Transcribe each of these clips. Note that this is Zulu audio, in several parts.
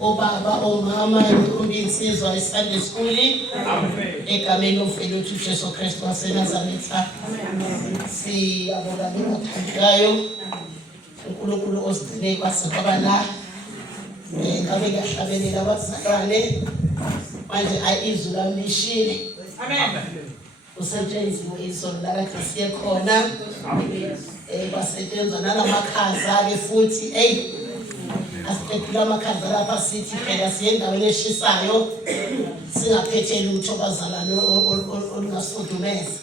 obaba omama insizwa eSunday School egameni lomfowethu uJesu Kristu waseNazaretha. Siyabonga nokuthandayo uNkulunkulu osigcine kwasekwabala ngabe kuyahlabelela abazalwane manje ayizwi lamishile. Amen. Usetshenziswe isonto la kade siye khona basetshenzwa nalamakhaza ke futhi asiphethe amakhaza lapha sithi phela siye endaweni eshisayo singaphethe lutho bazalwane olungasifudumeza.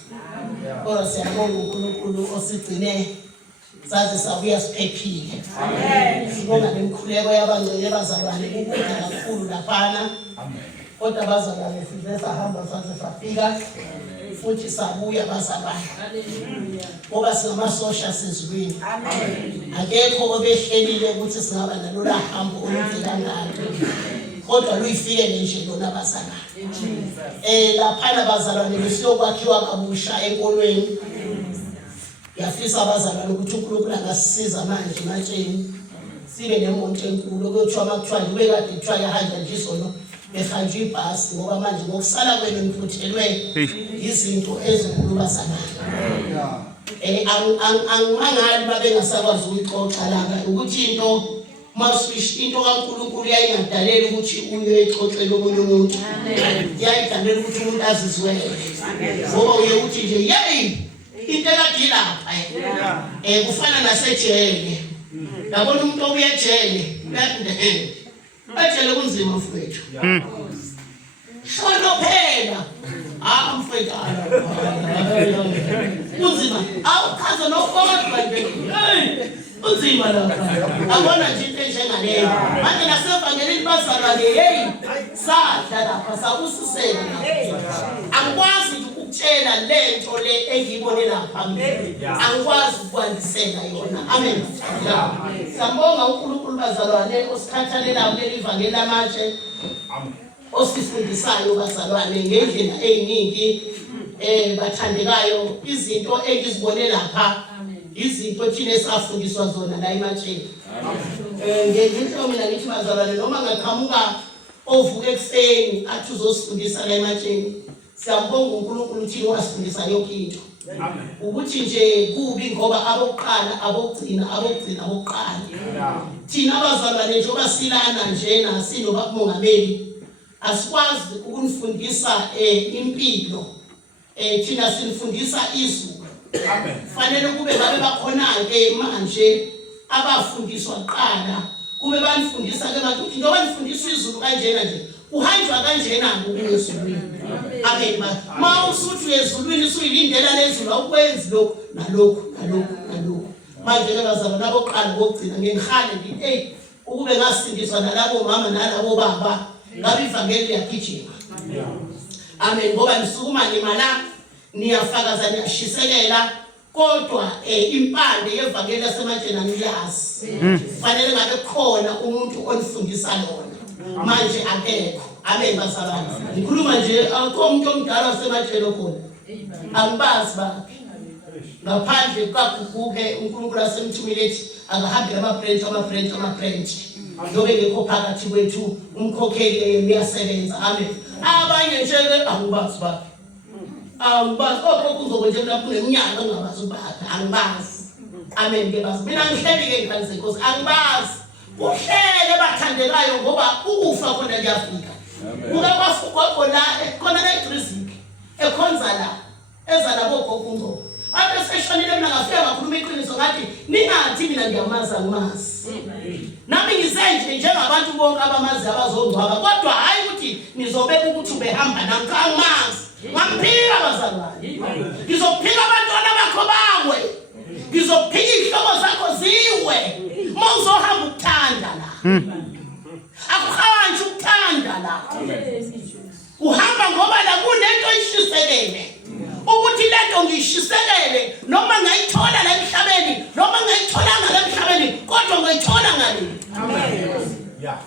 Kodwa siyabonga uNkulunkulu osigcine saze sabuya siphephile. Amen. Sibonga nemkhuleko yabangcwele bazalwane ukudla kakhulu laphana. Amen. Kodwa abazalwane size sahamba saze safika futhi sabuya bazalwane. Haleluya. Ngoba singamasosha sizwini. Amen. Akekho obehlelile ukuthi singaba nalo la hambo olude kangaka. Kodwa luyifikele nje lona bazalwane. Laphana bazalwane besiyokwakhiwa kabusha enkolweni. Yafisa abazalwane ukuthi uNkulunkulu angasisiza manje sibe nemonto enkulu okuthiwa makuthiwa kube kade kuthiwa yahanja nje isono ehanjwe ibhasi ngoba manje ngokusala kwenu nifuthelwe izinto ezinkulu bazalwane. Angimangali babengasakwazi ukuyixoxa lana ukuthi into kaNkulunkulu yayingadaleli ukuthi uyoyixoxela omunye umuntu. Yayidalela ukuthi umuntu azizwele. Ngoba uye uthi nje yeyi into ekade lapha kufana nasejele. Yabona umuntu obuye ejele ejele kunzima mfowethu. Shona phela mfowethu kunzima awukhaza nokodwa nje unzima lapha. Abona nje into enjengaleyo manje nasevangelini bazalwane hey sadla lapha sakusisela angikwazi ukutshela lento le engiyibone lapha mina angikwazi ukwandisela yona. Amen. Siyabonga uNkulunkulu bazalwane osikhathalela kuleli vangeli lamanje. Amen. Osifundisayo bazalwane ngendlela eziningi bathandekayo izinto engizibone lapha. Izinto thina esafundiswa zona la ematsheni. Ngenhloso mina ngithi bazalwane noma ngaqhamuka ovuka ekseni athi uzosifundisa la ematsheni. Siyambonga uNkulunkulu thina wasifundisa yonke into. Amen. Ukuthi nje kubi ngoba abokugcina thina abazalwane njengoba silana nje nasinoba umongameli asikwazi ukunifundisa impilo. Thina sinifundisa izwi. Amen. Fanele kube babe bakhona ke manje abafundiswa qala kube banifundisa ke manje ukuthi njengoba nifundiswa izulu kanjena nje uhanjwa kanjena ngokuzulwini. Amen. Ma usuthi ezulwini usuyilindela lezulu awukwenzi lokho nalokho. Manje ke bazalwane aboqala ngokugcina ngengihale ngithi ukube ngasindiswa nalabo mama nalabo baba ngabe ivangeli yakijima. Amen. Ngoba nisukuma ngimala niyafakaza niyashisekela kodwa impande yevangeli lasematsheni aniyazi. Fanele ngabe khona umuntu onifundisa lona manje akekho. Amen bazalwane. Ngikhuluma nje akukho umuntu omdala wasematsheni khona. Angibazi bakhe. Ngaphandle kukaguguke uNkulunkulu asemthumile ethi angahambela ama-branch. Njobe ngekho phakathi kwethu umkhokheli uyasebenza. Amen. Abanye nje angibazi bakhe. Angibazi kuzokwenza lapho neminyaka angabazi ubakhe angibazi. Amen ke bazi. Mina ngihleli ke ngiphansi Nkosi angibazi. Kuhlele bathandekayo ngoba ukufa khona kuyafika. Ungabafuqa khona la eDrisik ekhonza la eza labo gogo. Ade seshonile mina ngafika ngakhuluma iqiniso ngathi ningathi mina ngiyamazi angimazi. Nami ngisenje njengabantu bonke abamazi abazongcwaba kodwa hayi ukuthi nizobeka ukuthi ubehamba nami cha angimazi. Ngamphika bazalwane. Ngizophika abantwana bakho bawe. Ngizophika ihlobo zakho ziwe. Mawuzohamba ukuthanda la. Akukhanje ukuthanda la. Uhamba ngoba la kunento ishisekele. Ukuthi lento ngishisekele noma ngayithola la emhlabeni noma ngayitholanga la emhlabeni kodwa ngayithola ngale. Amen. Yeah.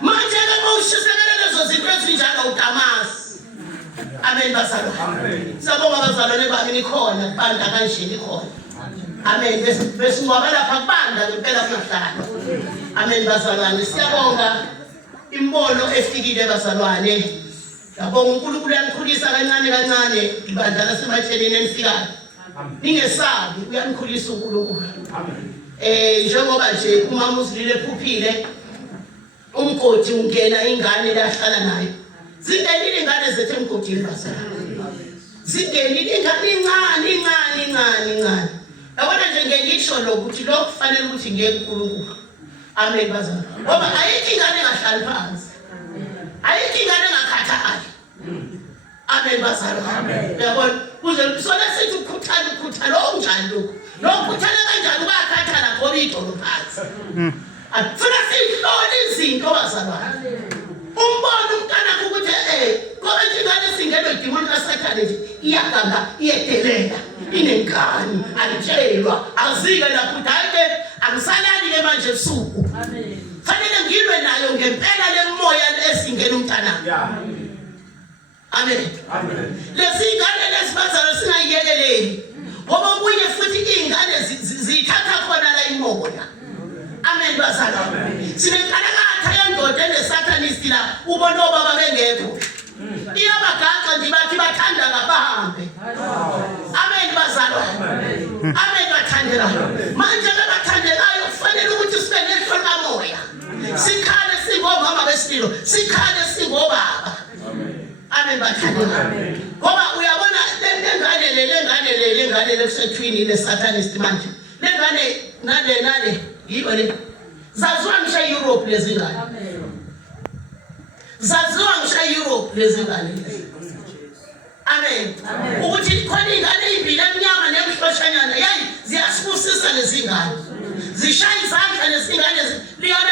Manje ke mawushisekele lezo zinto ezinjalo uDamasi. Amen bazalwane. Amen. Sabonga bazalwane bami nikhona banda kanje nikhona. Amen. Bese ngwabala lapha kubanda ngempela kuyohlala. Amen bazalwane. Siyabonga imbono efikile bazalwane. Yabonga uNkulunkulu uyanikhulisa kancane kancane ibandla lasematsheleni enifikayo. Ningesabi uyanikhulisa uNkulunkulu. Njengoba nje umama uzilile ephuphile umgodi ungena ingane lahlala nayo. Zingenile ingane zethu emgodini bazalwane. Zingenile ingane incane. Yabona nje ngisho lokuthi lo kufanele ukuthi ngeke uNkulunkulu. Amen bazalwane. Ngoba ayikho ingane engahlali phansi. Ayikho ingane engakhathali. Amen bazalwane. Yabona kuze sona sithi ukhuthalo onjani lokho. Lo khuthalo kanjani ukakhathala ngoba idolo phansi. Afuna sihlole izinto bazalwane. Umbona umntana ukuthi ngoba ingane singene idimoni kaSathane nje iyaganga iyedelela inenkani alitshelwa azike lapho dake angisalali ke manje ebusuku. Fanele ngilwe nayo ngempela lemoya esingena umntana. Amen. Lezi ingane lesibazana singayiyekeleli ngoba kunye futhi ingane zithatha khona la imoya. Amen bazalwane. Sinenkalakatha yendoda eneSathanist la ubona obaba bengekho. Iyabagaqa nje bathi bathanda ngabahambe. Amen bazalwane. Amen bathandelayo. Manje abathandelayo kufanele ukuthi sibe nehlonipho kamoya. Sikhale singomama besilo, sikhale singobaba. Amen bathandelayo. Ngoba uyabona le ngane lesethwini leSathanist manje. Le ngane nale yibo le. Zaziwa ngisho Europe lezi ngane. Zaziwa ngisho Europe lezi ngane. Amen. Ukuthi khona ingane ezibili emnyama nemhloshanyana yayi ziyasifusisa lezi ngane. Zishaya izandla lezi ngane liyona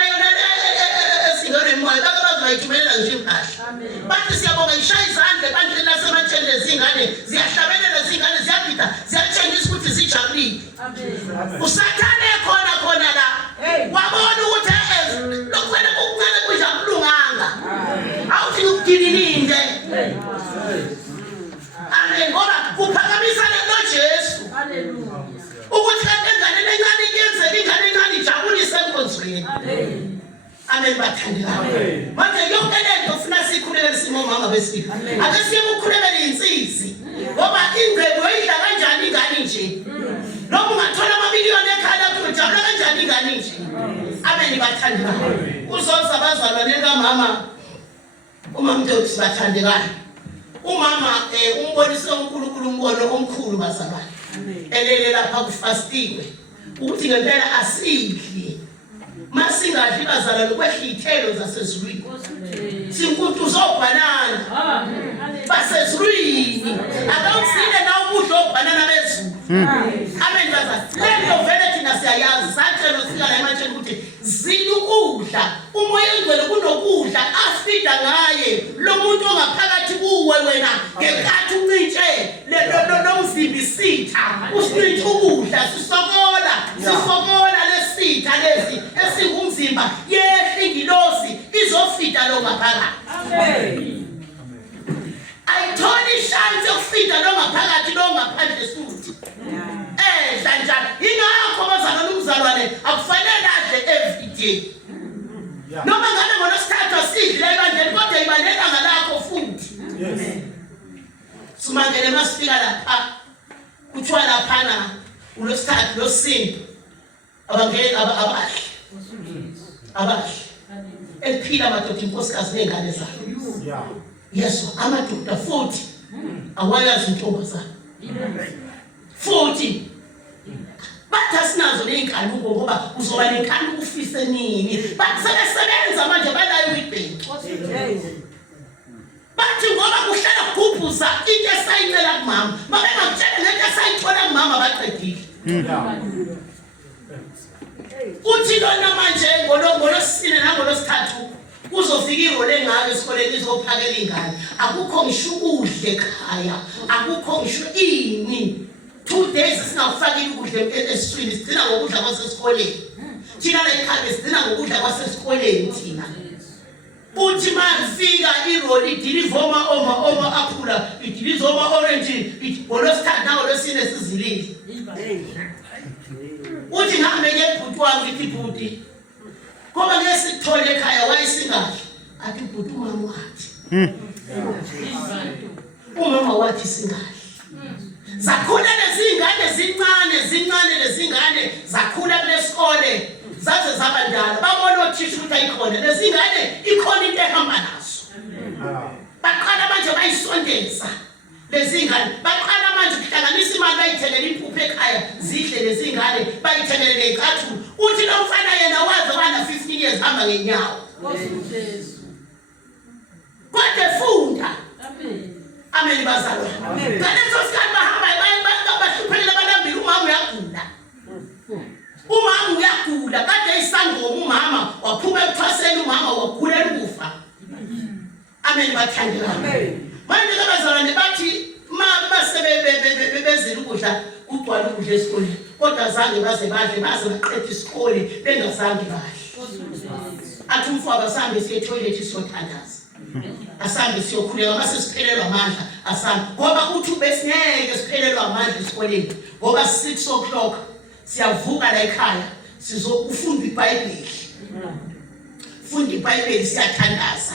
esingene emoya bazoyithumelela nje impahla. Bathi siyabonga ishaya izandla kanti nasematsheni lezi ngane ziyahlabelela lezi ngane ziyagida ziyatshengisa ukuthi zijabulile. USathane khona la. Wabona ukuthi lokwena kuncane kujabulunganga. Awuthi ukudililinde. Amen. Ngoba kuphakamisa noJesu. Haleluya. Ukuthi kanti ingane lencane yenze ingane encane ijabulise enkonzweni. Amen bathandelayo. Manje yonke lento ufuna sikhulekele singomama besifika. Ake siye ukukhulekela insizisi. Ngoba ingcebo uyidla kanjani ingane nje. Noma ungathola amamiliyoni ekhaya kujabula kanjani ingane nje. Amen bathandelayo. Uzoza bazalwane kaMama umama uthi bathandekayo. Umama umbonise uNkulunkulu umbono omkhulu bazalwane. Elele lapha kufastingwe ukuthi ngempela asidli. Masingadli bazalwane kwehlithelo zasezulwini. Sinkuntu zobhanana. Basezulwini. Akawusile na ukudla obhanana bezulu. Amen bazalwane. Lento vele thina siyayazi sathelo sika la ematsheni ukuthi zilukudla. Umoya engcwele kunokudla afida ngaye. Lo muntu ongaphakathi kuwe wena ngenkathi uncintshe lo mzimbi sitha. Usintshe ukudla sisokola lesitha lesi esingumzimba yehla ingilosi izofida lo ngaphakathi. Amen. Ayitholi chance yokufida lo ngaphakathi lo ngaphandle suthi. Njani ingakho bazalwane umzalwane akufanele adle every day. Noma ngabe ngoLwesithathu asidle ebandleni kodwa ibalela ngalakho futhi. Sumangele masifika lapha kuthiwa laphana uLwesithathu loSindi abangeke abahle ephila amadoda inkosikazi nengane zayo. Yesu amadoda futhi awayazi intombazana futhi bathi asinazo ney'nkanuko ngoba uzoba nenkanuko ufise nini. Bathi sebesebenza manje balayo ibhenki. Bathi ngoba kuhlala kugubhuza into esayicela kumama babengakutshela ngento esayithola kumama baqedile. Uthi lona manje ngolosine nangolosithathu kuzofika ihole ngalo esikoleni izophakela ingane. Akukho ngisho ukudla ekhaya, akukho ngisho ini. 2 days singafakile ukudla esiswini sigcina ngokudla kwasesikoleni. Thina la ekhaya sigcina ngokudla kwasesikoleni thina. Uthi mafika iroli dilivoma oma aphula, idilizoma orange, ngolosithathu nangolosine sizilile. Uthi ngihambe ngebhuti wami ngithi bhuti Ngoba ngesithole ekhaya wayesingahle. Athi ubhuti umama wathi. Umama wathi singahle. Zakhula lezingane zincane lezingane zakhula kulesikole zaze zabandala babona othisha ukuthi ayikhona lezingane ikhona into ehamba nazo. Baqala manje bayisondeza lezingane baqala manje ukuhlanganisa imali bayithengele impuphu ekhaya zidle lezingane bayithengele nezicathulo uthi lo mfana yena waze wana 15 years hamba ngenyawo. Kodwa funda. Amen bazalwane. Ngaleso sikhathi bahamba bahluphekela balambile umama uyagula. Umama uyagula kade isangoma umama waphuma ebuthwaseni umama wagula ukufa. Amen bathandela. Manje abazalwane bathi mase bezela ukudla ugcwala ukudla esikoleni kodwa zange baze baqeda isikole bengazange bahle. Athi umfowabo sambe siye toilet siyothandaza. Asambe siyokhuleka mase siphelelwa amandla asambe ngoba uthi besingeke siphelelwa amandla esikoleni ngoba 6 o'clock siyavuka la ekhaya sizofunda iBhayibheli. Funda iBhayibheli siyathandaza.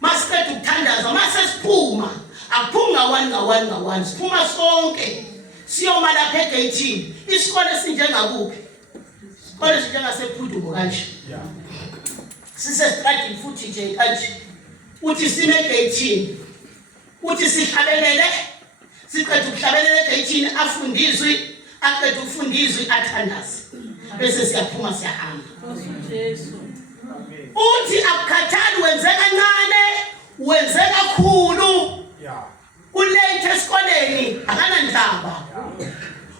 Masiqeda ukuthandaza mase siphuma akuphuma nga1 siphuma sonke siyoma lapha egate. Isikole sinjengakuphi? Isikole sinjengasePhudumo kanje. Sisestradini futhi nje kanje. Uthi sime egate. Uthi sihlabelele. Siqeda ukuhlabelela egate afundizwe, aqeda ukufundizwe athandaze. Bese siyaphuma siyahamba. Uthi akukhathali wenze kancane, wenze kakhulu. Ulate esikoleni akana ndaba.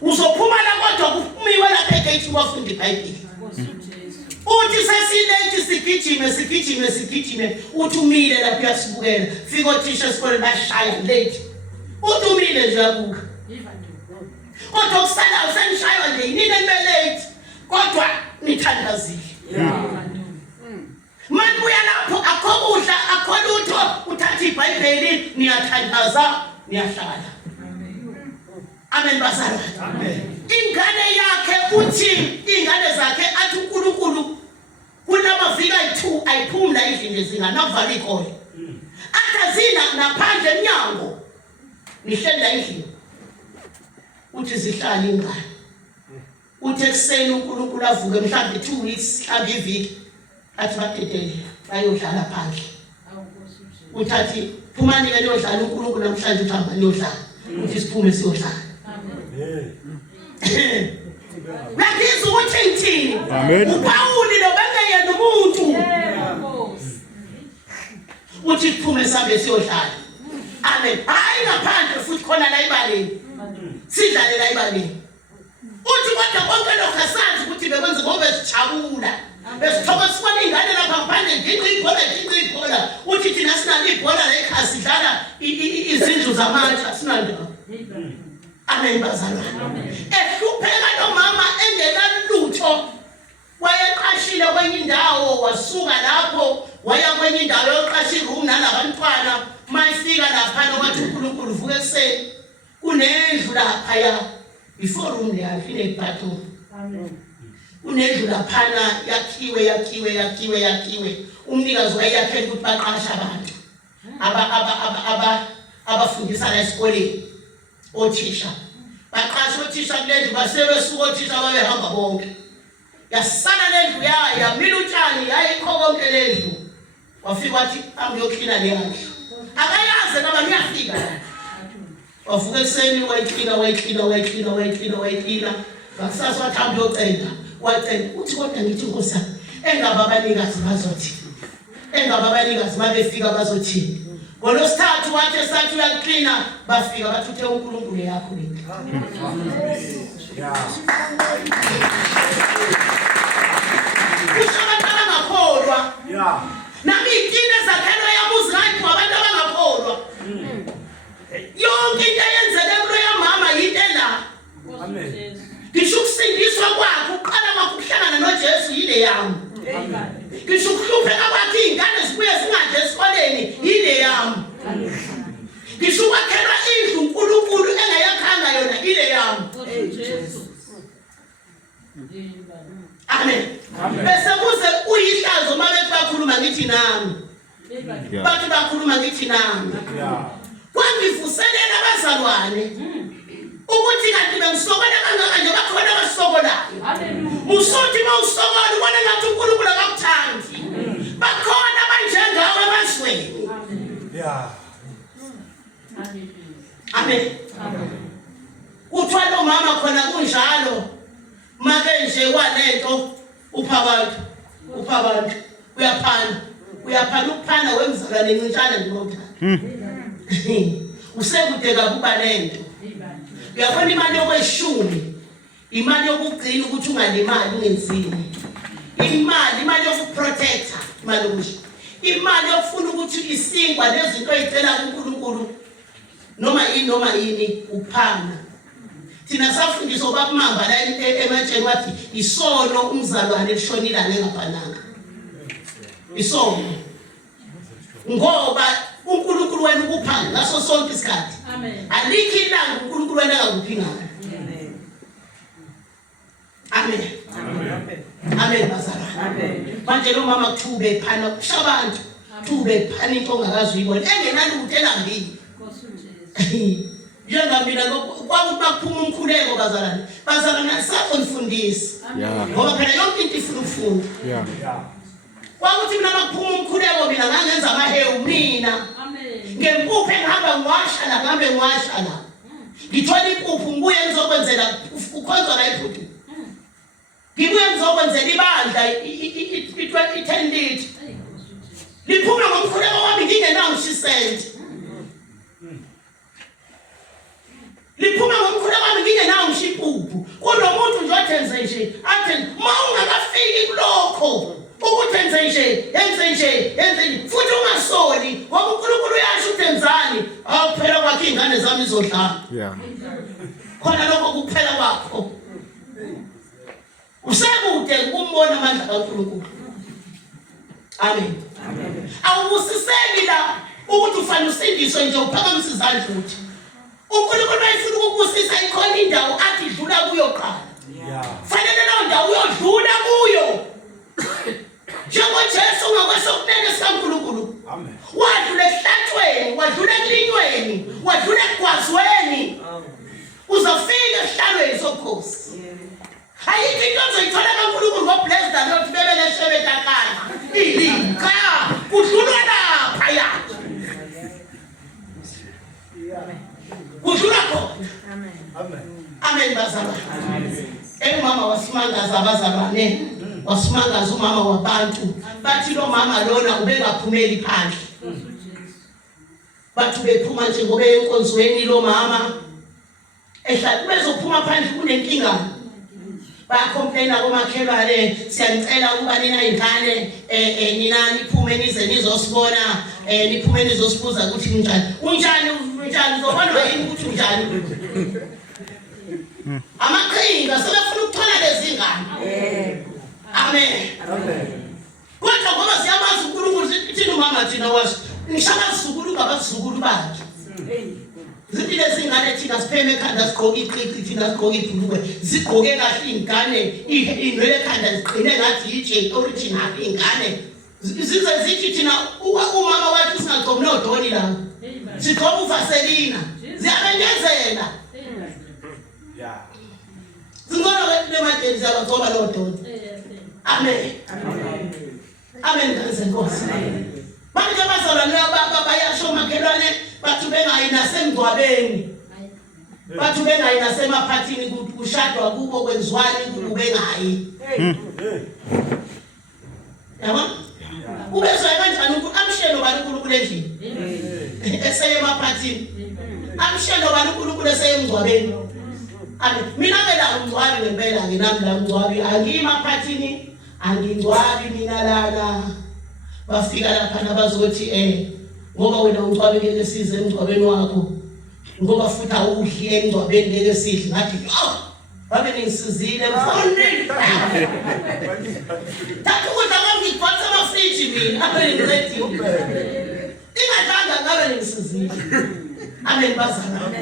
Uzophuma la kodwa kumiwe lapha egate wafunda iBhayibheli. Uthi sesilate sigijime uthumile lapha uyasibukela fika othisha esikoleni bashaya late uthumile nje yabuka kodwa kusala usenishaywa nje yini late kodwa nithandazile manje buya lapho akho kudla akho lutho uthatha iBhayibheli niyathandaza niyahlala. Amen bazalwane. Amen. Ingane yakhe uthi ingane zakhe athi uNkulunkulu kunamavika ayi2 ayiphumla endlini lezingane akuvala ikole. Athazina naphandle eminyango nihlenda endlini. Uthi zihlala ingane. Uthi ekseni uNkulunkulu avuke mhlambe 2 weeks mhlambe iviki athi badedele bayodlala phandle. Uthathi phumani ke liyodlala uNkulunkulu namhlanje uthamba liyodlala. Uthi siphume siyodlala. Lakizwe ukuthi ngithini? uPawuli lo bengeyena umuntu. Uthi kuphume sambe siyodlala. Amen. Hayi ngaphandle futhi khona la ibaleni. Sidlale la ibaleni. Uthi kodwa konke lokho asazi ukuthi bekwenza ngoba sijabula. Besithokoza sibona ingane lapha ngaphandle ngiqi ibhola. Uthi thina sinalo ibhola la ekhaya sidlala izindlu zamatshe asinandaba. Amen bazalwane. Ehlupheka lo mama engenalutho wayeqashile kwenye indawo wasuka lapho waya kwenye indawo yoqasha iroom nalabantwana mayifika lapha wathi uNkulunkulu vuke ekseni kunendlu lapha ya before room yakhe inebathroom. Amen. Kunendlu lapha yakhiwe umnikazi wayeyakhela ukuthi baqasha abantu abafundisa la esikoleni. Othisha baqasha othisha kulendlu basebesuka othisha babehamba bonke yasala lendlu yamila utshani yayikho konke lendlu wafika wathi angiyoklina le ndlu akayazi noma ngiyafika wavuka ekseni wayiklina ngakusasa wathi angiyocela wacela uthi kodwa ngithi Nkosi engaba abanikazi mabefika bazothini. Ngolosithathu wathi esathi uyaklina bafika bathuthe uNkulunkulu yakho le. Abantu abangakholwa. Nami inkini ezakhelo yamuzi ngathi abantu abangakholwa. Yonke into eyenzeke kulo yamama yinto la. Amen. Ngisho ukusindiswa kwakhe uqala ngokuhlangana noJesu yile yami. Amen. Ngisho ukuhlupheka kwakhe izingane zibuye zingadle esikoleni yile yami. Ngisho ukwakhelwa indlu uNkulunkulu engayakhanga yona ile yami. Amen. Bese kuze uyihlazo mabethi bakhuluma ngithi nami. Bathi bakhuluma ngithi nami. Kwangivuselela abazalwane ukuthi kanti bengisokola kangaka nje bakhona abasokolayo. Usuthi mawusokola ubona ngathi uNkulunkulu akakuthandi. Bakhona abanjengawe emazweni. Amen. Kuthiwa lo mama khona kunjalo make nje walento upha abantu uyaphana ukuphana wemzalwane ncintshana nje ngokuthanda. Usekude kakuba lento. Uyabona imali yokweshumi, imali yokugcina ukuthi ungalimali ungenzini. Imali yokuprotecta, imali yokusho. Imali yokufuna ukuthi isinkwa lezinto ezicela kuNkulunkulu noma yini uphana. Thina safundiswa ubabamamba la ematsheni wathi isono umzalwane lishonila ngengaphananga. Isono. Ngoba uNkulunkulu wena ukuphanga ngaso sonke isikhathi. Amen. Alikho ilanga uNkulunkulu wena akakuphi ngalo. Amen. Amen. Amen bazalwane. Amen. Manje lo mama kuthube phana kushabantu. Thube phana into ongakazi uyibona engenalutho elambile. Njenga mina kwakuthi bakuphuma umkhuleko bazalwane sakonifundisa. Ngoba phela yonke into ifuna ukufunda. Kwakuthi mina bakuphuma umkhuleko mina ngangenza amahewu mina. Amen. Ngempuphu engihamba ngiwasha la. Ngithola impuphu ngibuye ngizokwenzela ukhonzwa la iphuthu. Ngibuye ngizokwenzela ibandla i-10 litre. Liphuma ngomkhuleko wami ngingenawo ushisenti. Liphuma ngomkhuleko wami ngingenawo umshipuphu. Kunomuntu nje othenze nje athi mawungakafiki kulokho ukuthi yenze nje futhi ungasoli ngoba uNkulunkulu uyasho ukuthi enzani awuphela kwakhe ingane zami izodlala. Khona lokho kuphela kwakho. Usekude ukumbona amandla kaNkulunkulu. Amen. Awubusiseki la ukuthi ufanele usindiswe nje uphakamisa izandla futhi. uNkulunkulu mayifuna ukubusisa ikhona indawo athi dlula kuyo qala. Fanele leyo ndawo uyodlula kuyo. NjengoJesu ngakwesokunene sikaNkulunkulu. Amen. Wadlula ehlathweni, wadlula ekulinyweni, wadlula egwazweni. Uzofika esihlalweni sobukhosi. Ayikho into ozoyithola kaNkulunkulu ngobless the Lord bebele shebetakana. Ilinka kudlulwa lapha yakho. Kudlula khona. Amen. Amen bazalwane. Mama wasimangaza abazalwane. Wasimangaza umama wabantu. Bathi lo mama lona ubengaphumeli phandle. Bathi bephuma nje ngoba enkonzweni lo mama. Ehlala bezophuma phandle kunenkinga. Bayacomplaina komakhelwane siyanicela ukuba nina ingane nina niphume nize nizosibona niphume nizosibuza ukuthi unjani uzobona yini ukuthi unjani. Amaqhinga sebefuna ukuthola lezi ngane. Amen. Kodwa ngoba siyamazi uNkulunkulu thina umama thina washo ngishabazukulu ngabazukulu bakhe. Zithi lezi ngane thina sipheme ekhanda sigqoke iqiqi thina sigqoke ibhulukwe zigqoke kahle ingane inwele ekhanda ziqine ngathi yije original ingane zize zithi thina umama wathi singagcobi nodoni la sigcoba uvaselina ziyabenyezela. Zingona le madeni ziyabagcoba nodoni. Amen. Amen nkosi. Manje bazalwane bayasho makhelwane bathu bengayi nasemgcwabeni. Bathu bengayi nasemaphathini kushadwa kubo kwenzwani kubengayi. Yabo? Ubezwe kanjani amshelo bani uNkulunkulu endlini? Eseye emaphathini. Amshelo bani uNkulunkulu eseye emgcwabeni. Amen. Mina ke la umgcwabi ngempela nginami la umgcwabi angimaphathini angingcwabi mina lana. Bafika lapha nabazothi ngoba wena ungcwabe ngeke size emgcwabeni wakho ngoba futhi awudli emgcwabeni ngeke sidle ngathi babe ningisizile mfondini thatha ukudla kwami ngigcwalisa amafriji mina abe ngiready ingadlanga ngabe ningisizile. Amen bazalwane.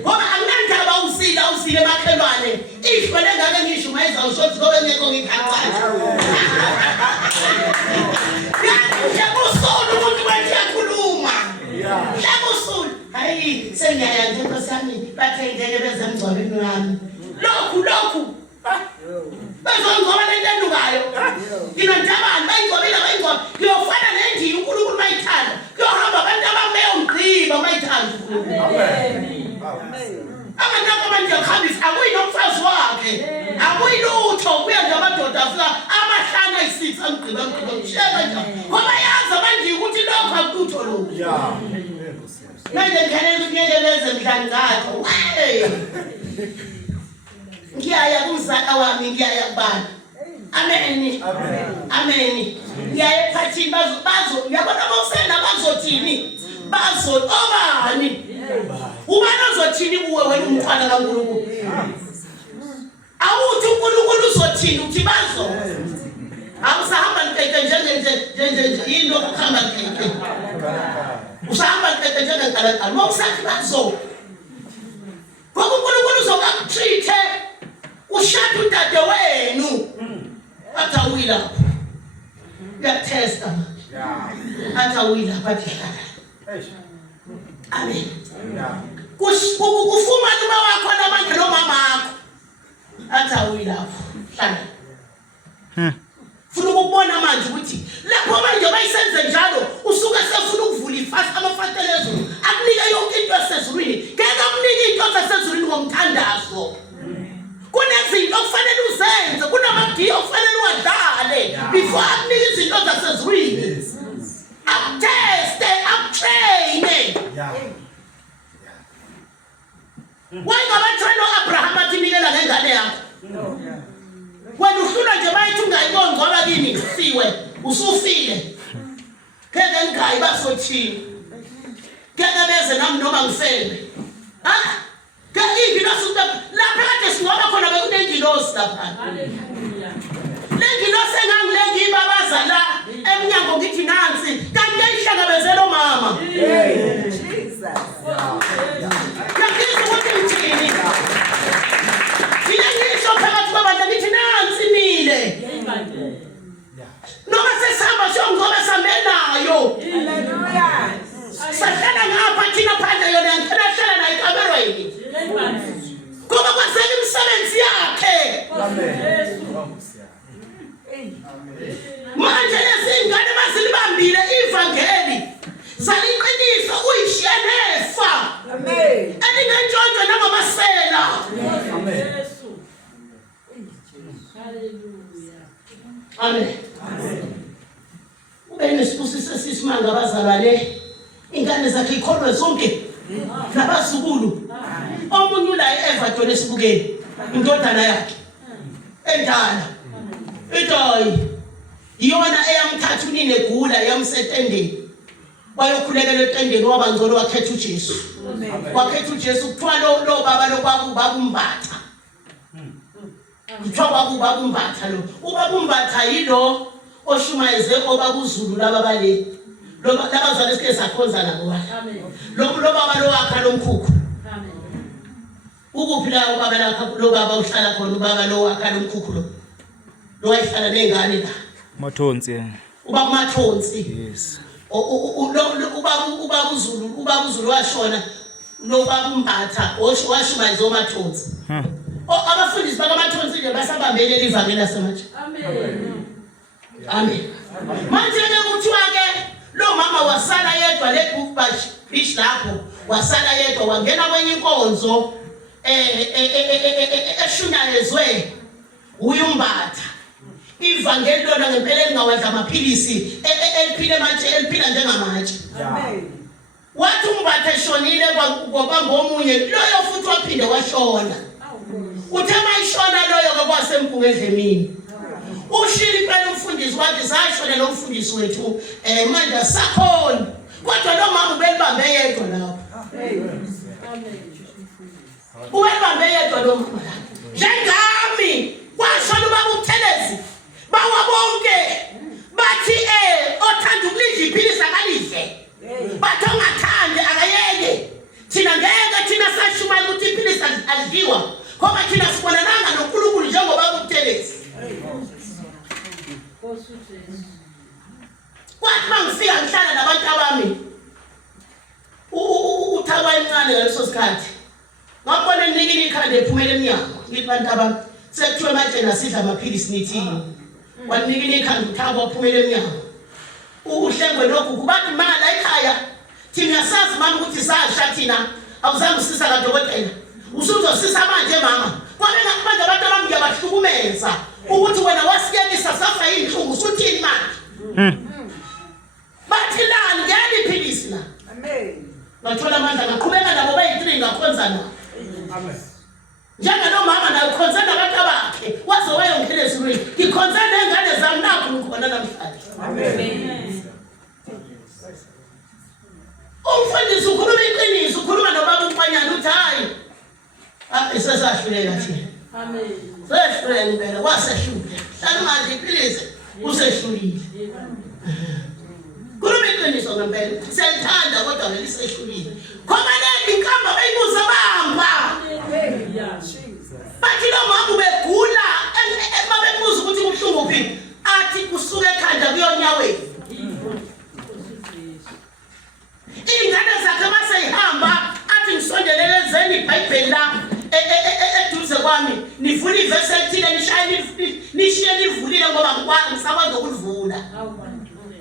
Ngoba anginandaba usile makhelwane Ifele ngake ngisho mayiza ushothi ngobe ngeke ngikhacaza. Yakusona umuntu manje yakhuluma. Yakusona. Hayi sengiyaya nje nkosami bathe ngeke bezemgcwabeni wami. Lokhu. Bazongcoba lento endukayo. Inontabani bayingcobile. Kuyofana nendiyi uNkulunkulu mayithanda. Kuyohamba abantu abameyongqiba mayithanda uNkulunkulu. Amen. Abantu abamanje khambisa akuyinomfazi wakhe. Akuyilutho kuya nje amadoda afika amahlanu ayisix amgqiba kusheka nje. Ngoba yazi abanje ukuthi lokho akutho lokho. Yeah. Manje ngiyaleza ngeke beze mdlangatho. Ngiyaya kumzala wami ngiyaya kubani. Amen. Amen. Ngiyaya ephathini bazo yabona bawusena bazothini? Obani? Ubani ozothini kuwe wena umntwana kaNkulunkulu? Awuthi uNkulunkulu uzothini uthi bazo? Awusahamba nkeke nje into okuhamba nkeke. Usahamba nkeke njengenkalankala. Mawusathi bazo. Ngoba uNkulunkulu uzokutreat ushada udade wenu. Atha uyilapho. Uyatesta manje. Atha uyilapho athi. Amen. Kufumana uma wakho namanje nomama wakho. Atha uyilapho. Hlala. Funa ukubona manje ukuthi lapho manje bayisenze njalo usuke sefuna ukuvula ifasi amafatelezo akunika yonke into esezulwini. Ngeke amnike into esezulwini ngomthandazo. Kunezinto okufanele uzenze, kunamadiya okufanele uwadlale before akunika izinto zasezulwini. Akuteste, akutraine. Wayengabatrain uAbraham athi nikela ngengane yakho. Wena uhlula nje bayithi ungayiboni ngoba kini siwe usufile. Ngeke ngigayi basothini. Ngeke beze nami noma ngifele. Ngeke ngilosuka lapha kade singoba khona bekunengilosi lapha. Haleluya. Lengilosi engangilengibabaza la eminyango ngithi nansi kanti ayihlangabezela omama. Jesus. Ngakizwa ukuthi ngithini. Ngisho phakathi kwabantu ngithi nansi mile. Noma sesihamba siyongoba sambenayo. Haleluya. Sahlala ngapha thina phandle yona ngihlala nayo kamerweni. Kuba kwasela imisebenzi yakhe. Amen. Manje lezingane bazilibambile ivangeli. Zaliqinisa uyishiya nefa. Amen. Elingentshontshwe nangamasela. Amen. Hallelujah. Amen. Ube nesibusise sisimanga abazalwane. Ingane zakhe ikholwe zonke. Nabazukulu. Omunye la eEverton esibukeni. Indodana yakhe. Endala. Itoyi. Iyona eyamthatha unine egula yamsetendeni. Wayokhulekela etendeni wabangcolo wakhetha uJesu. Wakhetha uJesu kuthiwa lo baba lokwakubabumbatha. Kuthiwa kwakubabumbatha lo. Ubabumbatha yilo oshumayeze obakuZulu laba bale. Lo labazalwane esike sakhonza nabo. Amen. Lo baba lo wakha lomkhukhu. Amen. Ukuphi la ubaba lakho lo baba uhlala khona ubaba lo wakha lomkhukhu lo. Lo wayihlala nengane la. Mathonsi. Ubaba Mathonsi. Yes. Ubaba uZulu washona lo baba umbatha washumayeza oMathonsi. Abafundisi bakaMathonsi nje basabambele livangeli lasemanje. Amen. Amen. Manje ke kuthiwa ke lo mama wasala yedwa leBushbush lapho wasala yedwa wangena kwenye inkonzo eshunyayezwe uyumbatha. Ivangeli lona ngempela lingawadla amaphilisi eliphile manje eliphila njengamatshe. Amen. Wathi umbatha eshonile ngoba ngomunye loyo futhi waphinde washona. Uthe mayishona loyo ke kwasempunga edlemini. Ushili phela umfundisi wathi sashona lo mfundisi wethu manje asakhona. Kodwa lo mama ubelibambe yedwa lapho. Amen. Ubelibambe yedwa lo mama. Njengami kwashona ubaba uThelezi. Bawa bonke bathi othanda ukulidla iphilisi akalidle. Bathi ongathandi akayeke. Thina ngeke thina sashumayela ukuthi iphilisi alidliwa. Ngoba thina sibonananga kwathi mangifika ngihlala nabantu abami uThaba encane ngaleso sikhathi ngabona ninikile ikhanda ephumela eminyango ngithi bantu abami sekuthiwe manje nasidla amaphilisi nithini wanikile ikhanda uThaba waphumela eminyango uhlengwe lokhu kubathi mala ekhaya thina sazi mama ukuthi sasha thina awuzange usisa kadokotela usuzosisa manje mama kwabe ngakubantu abantu abami ngiyabahlukumeza ukuthi wena wasiyekisa safa yinhlungu usuthini manje bathi lani ngiyaliphilisi la amen bathola amandla ngaqhubeka nabo bayi3 ngakhonza nabo amen njalo mama nayo khonza nabantu bakhe waze wayongena ezulwini ngikhonza nengane zami nakho ngikhona namhlanje amen umfundisi ukhuluma iqiniso ukhuluma nobaba umfanyana uthi hayi isesahlulela thina amen sehlulela impela kwasehlule hlala manje iphilise usehlulile khuluma iqiniso ngempela siyalithanda kodwa ngelisehlulile ngoba leli inkamba bayibuza bamba bathi lo mama ubegula emabebuza ukuthi kubuhlungu kuphi athi kusuka ekhanda kuyonyaweni ingane zakhe maseyihamba athi ngisondelelezeni iBhayibheli la eduze kwami nivula ivesi ethile nishiye livulile ngoba ngisakwazi ukulivula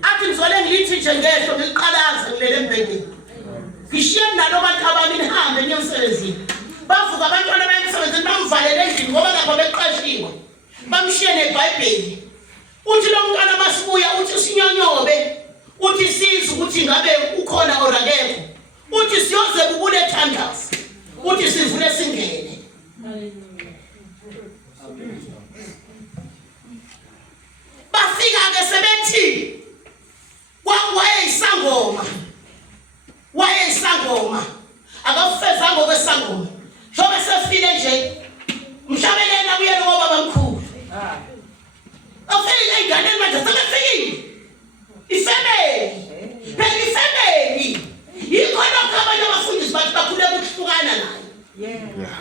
athi ngizole ngilithi nje ngehlo ngiqalaza ngilele embhedeni ngishiye nalo bantu abami nihambe niyemsebenzini bavuka abantwana bayemsebenzini bamvalele endlini ngoba lapho beqashiwe bamshiye neBhayibheli uthi lo mntwana masibuya uthi sinyonyobe uthi siza ukuthi ngabe ukhona or akekho uthi siyoze kubule thandaza uthi sivule singene bafika ke sebethi wayeyisangoma akafeza ngokwesangoma jobe sefile nje mhlabelena kuyena ngoba bamkhulu afike ingane manje sebefikile ifemeli yikhona abanye abafundisi bathi bakhule ukuhlukana naye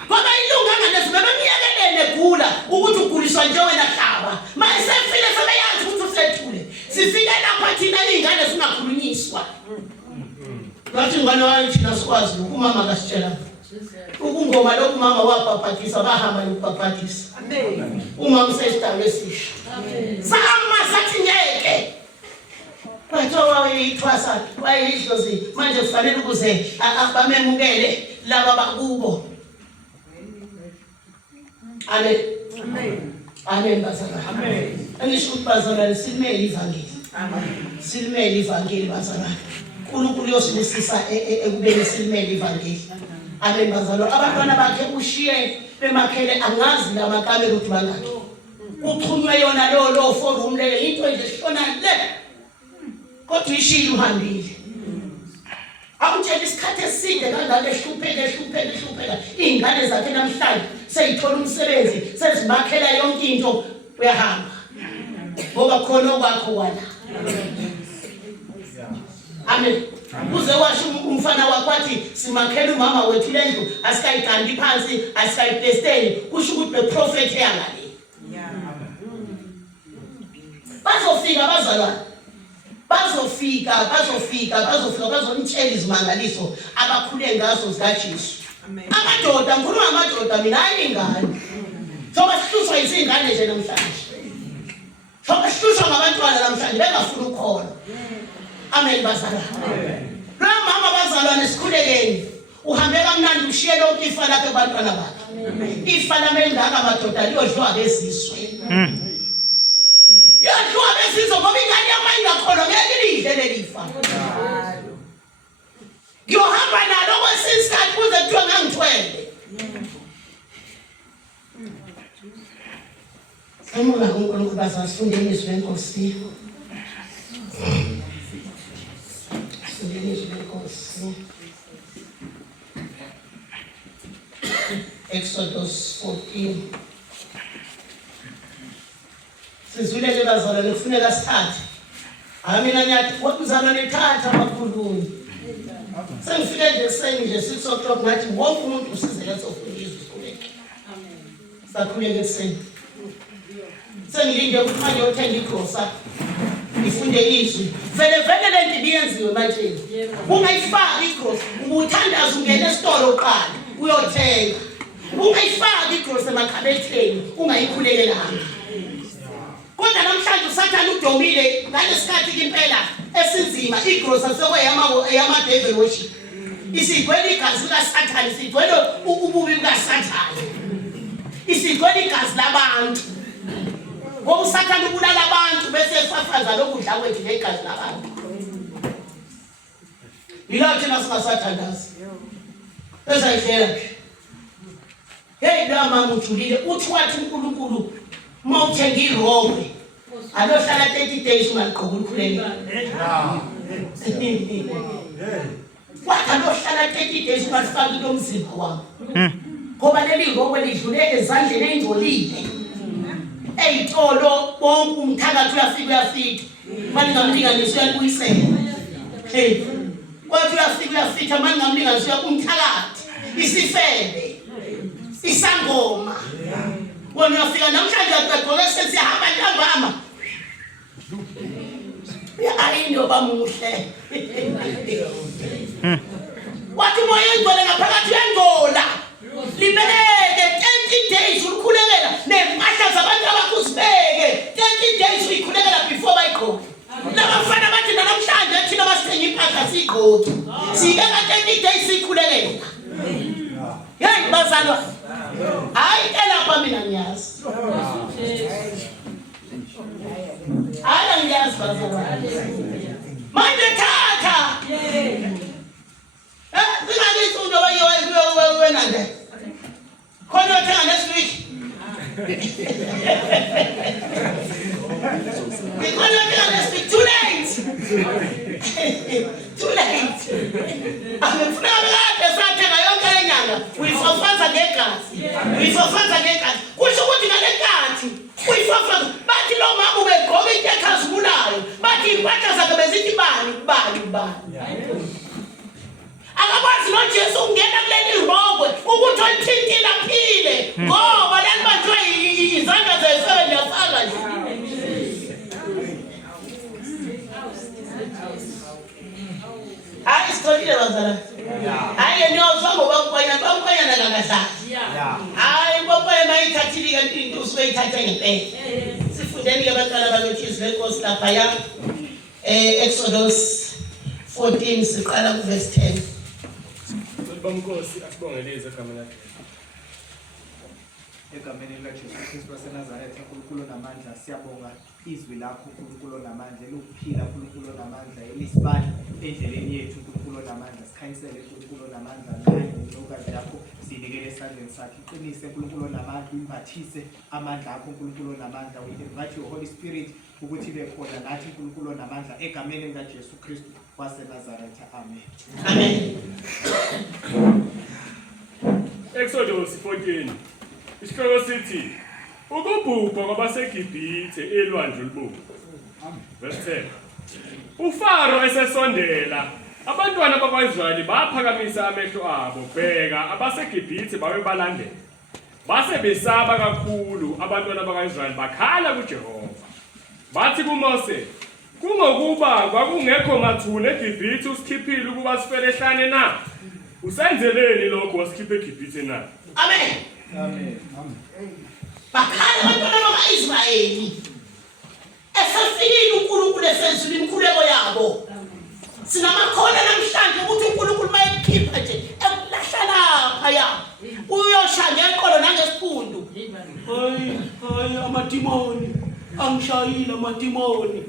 ngoba ilunga ngalezi bebemyekelele gula ukuthi uguliswa nje wena hlaba mayesefile sebeyazi ukuthi usethule sifike lapha thina izingane zingakhulunyiswa ngathi ngane wami thina sikwazi umama kasitshela ukungoma lokhu mama wabhabhathisa bahamba nokubhabhathisa amen umama sesidawe esisha amen sama sathi ngeke bathowa uyithwasa wayidlozi manje kufanele ukuze abamemukele laba bakubo amen amen amen bazalwane amen angisho ukuthi bazalwane silimele ivangeli amen silimele ivangeli bazalwane uNkulunkulu yosibusisa ekubeni silimele ivangeli amen bazalwane abantwana bakhe ushiye bemakhele angazi lamakame ukuthi bangakho uxhunywe yona lo forum le into nje shona le kodwa ishilo uhambile akutshela isikhathi eside kangaka ehlupheka izingane zakhe namhlanje seyithola umsebenzi sezimakhela yonke into uyahamba ngoba khona okwakho wala amen uze washo umfana wakho athi simakhela umama wethu lendlu asikayigandi phansi asikayitesteni kusho ukuthi the prophet yangale bazofika bazalwane bazonitshela izimangaliso abakhule ngazo zikaJesu amadoda ngikhuluma amadoda mina ayingane ngoba sihluswa izingane nje namhlanje ngoba sihluswa ngabantwana namhlanje bengafuna ukukhona amen bazalwane lo mama bazalwane sikhulekeni uhambe kamnandi ushiye lonke ifa lakhe kubantwana bakhe ifa lami elingaka amadoda liyodliwa bezizwe yadliwa bezizwe ngoba ingane yami ingakholwa ngeke lidle lelifa ngiyohamba nalo kwesisikhathi kuze kuthiwe ngangithwele Sembonga uNkulunkulu basifundeni izwi lenkosi sifundeni izwi lenkosi Exodus 14 sizwile bazalwane kufuneka sithathe mina nyathi wakuzalwane ethatha abakhulumi sengifike nje nje 6 o'clock ngathi wonke umuntu usizele sofundisa isikhuleke amen sakhuleke ekseni sengilinde ukuthi manje uyothenga igrosa ifunde izwi vele lento ibiyenziwe manje ungayifaka igrosa ubuthandaza ungena esitolo uqala uyothenga ungayifaka igrosa emakhabetheni ungayikhulelelanga kodwa namhlanje usathana udomile ngalesikhathi impela esinzima igrosa sokuyama devil worship isigwele igazi likaSathane isigwele ububi bukaSathane isigwele igazi labantu ngoba uSathane ubulala abantu bese efafaza lokudla kwethu negazi labantu yilapho thina singasathandazi esayihlela hey la mama ujulile uthi wathi uNkulunkulu uma uthenga irobwe alohlala 30 days ungaqoqa ukhulele wathi alohlala 30 days ungafaka into umzimba wakho ngoba leli robwe lidlule ezandleni ezingcolile eyitolo bonke umthakathi uyafika manje ngamlinganisa uyabuyisela kwathi uyafika manje ngamlinganisa umthakathi isifebe isangoma wona uyafika namhlanje uyaqoqa sesihamba ntambama ayino bamuhle wathi moya ingcole ngaphakathi uyangcola libeke 30 days ukhulelela nempahla zabantu abakuzibeke 30 days uyikhulelela before bayigqoke labafana bathi namhlanje thina basithenga impahla sigqoke sibeka 30 days sikhulelela hey bazalwa hayi elapha mina ngiyazi ala ngiyazi bazalwa manje thatha zingathi umuntu wena nje khona uthenga next week khona uthenga next week too late amefuna abekade sathenga yonke lenyanga uyifafaza ngegazi kusho ukuthi ngale nkathi uyifafaza bathi lo mama ubegqoka into ekhazimulayo bathi impahla zakhe bezithi bani akakwazi noJesu ungena kuleli robwe ukuthi olithintile aphile ngoba leli banjwe izandla zesebe ndiyafaka nje hayi siqolile bazala hayi niyozwa ngoba bakuphanyana kakadlali hayi bakuphanya mayithathile kanti into usuyithathe ngempela sifundeni-ke abantwana balothiswe lenkosi laphaya Exodus 14 siqala kuverse 10 Bamkosi asibongeleze egameni lakhe. Egameni likaJesu Kristu waseNazaretha, uNkulunkulu namandla, siyabonga izwi lakho uNkulunkulu namandla, lokuphila uNkulunkulu namandla, elisibani endleleni yethu uNkulunkulu namandla, sikhanyisele uNkulunkulu namandla naye ngokazi yakho sinikele esandleni sakhe. Iqinise uNkulunkulu namandla, imbathise amandla akho uNkulunkulu namandla. We invite your Holy Spirit ukuthi ibe khona nathi uNkulunkulu namandla egameni likaJesu Kristu waseNazaretha. Amen. Exodus 14. Isihloko sithi ukubhubha kwabaseGibhithe elwandle olubomvu. Verse 10. uFaro esesondela, abantwana bakwaIsrayeli baphakamisa amehlo abo, bheka abaseGibhithe bawe balandela. Base besaba kakhulu abantwana bakwaIsrayeli bakhala kuJehova. Bathi kuMose, kungokuba kwakungekho mathuna eGibhithe usikhiphile ukuba sifele ehlane na? Usenzeleni lokho wasikhiphe eGibhithe na? Amen. Bakhala abantwana bakwaIsrayeli esafikile uNkulunkulu esenzile imikhuleko yabo. Sinamakhono namhlanje ukuthi uNkulunkulu mayekhipha nje ekulahla lapha ya uyoshaya ngeqolo nangesiphundu. Hayi amadimoni angishayile amadimoni.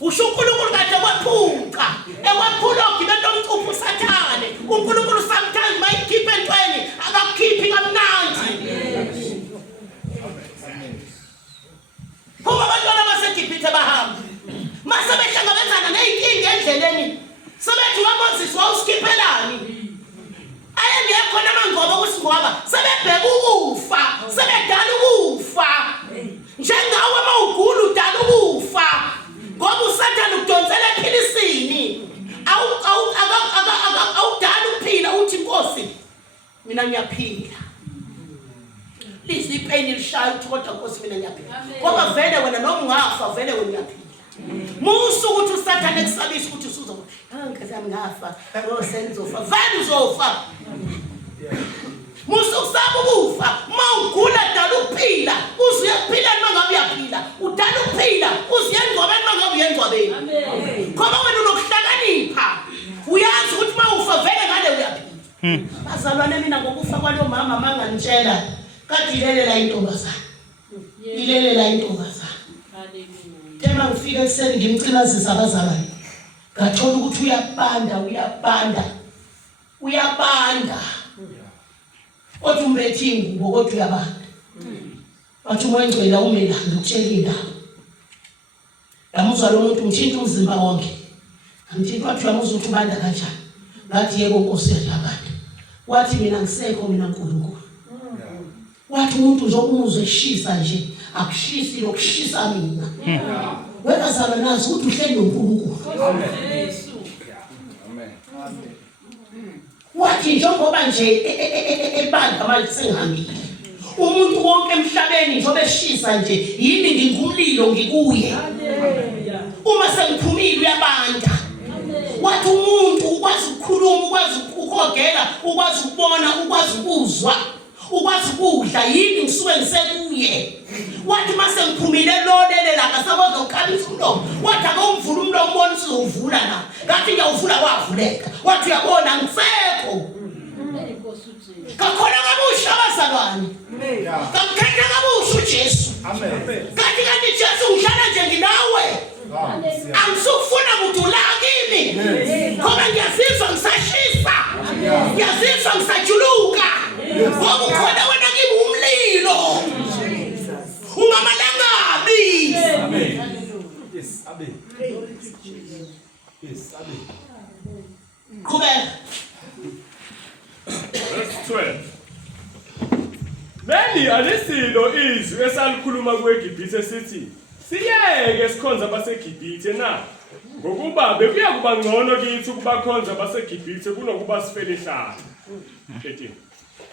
Usho uNkulunkulu kade kwaphuka ekwaphula ogibelo omcuphu uSathane. uNkulunkulu sometimes mayikhipha entweni akakukhiphi kamnandi. Kuba abantwana baseGibhithe bahamba mase behlangabezana neyinkinga endleleni sebethi kaMoses wawusikhiphelani ayengekho namangoba kusingoba sebebheka ukufa sebedala ukufa njengawe mawugula udala ukufa ngoba uSathane ukudonsela ephilisini awudala ukuphila uthi Nkosi mina ngiyaphila please ipain ilishaya uthi kodwa Nkosi mina ngiyaphila ngoba vele wena noma ungafa vele wena uyaphila musu ukuthi usathane kusabisa ukuthi usuza ngeke yami ngafa senzofa vele uzofa musu kusaba ukufa mawugula dala ukuphila uzuyaphila noma ngabe uyaphila udala ukuphila uziyengcwabeni noma ngabe uyengcwabeni ngoba wena unokuhlakanipha uyazi ukuthi mawufa vele ngale uyaphila bazalwane mina ngokufa kwalo mama manganitshela kade ilelela intombazana ilelela intombazana tema ngifike ekseni ngimcinazisa abazalwane ngathola ukuthi uyabanda othi umbethi ingubo kodwa uyabanda wathi umengcwela umelanga ukutshela indaba yamuzwa lo muntu ngithinta umzimba wonke ngithinta wathi uyamuzwa ukuthi ubanda kanjani ngathi yebo Nkosi yabanda wathi mina ngisekho mina uNkulunkulu wathi umuntu njengomuze eshisa nje akushisi lokushisa mina wena zalwa nazi ukuthi uhleli noNkulunkulu amen wathi njengoba nje ebandla manje sengihambile umuntu wonke emhlabeni njengoba eshisa nje yini ngingumlilo ngikuye uma sengiphumile uyabanda wathi umuntu ukwazi ukukhuluma ukwazi ukukhogela ukwazi ukubona ukwazi ukuzwa ukwazi ukudla yini ngisuke ngisekuye wathi mase ngiphumile lolelela akasakwazi ukukhalisa umlomo wathi akomvula umlomo ubona usizovula na ngathi ngiyawuvula wavuleka wathi uyabona ngisekho kakhona kabusha abazalwane kamkhetha kabusha uJesu kanti Jesu ngihlala nje nginawe angisukufuna kudula kimi ngoba ngiyazizwa ngisashisa ngiyazizwa ngisajuluka ngoba ukhona wena kimi umlilo ungamalangabi amen yes amen yes amen qhubeka verse 12 Leli alisilo izwi esalikhuluma kuEgibhithe sithi siyeke sikhonza abaseGibhithe na ngokuba bekuya kuba ngcono kithi ukubakhonza abaseGibhithe kunokuba sifele ehlala 13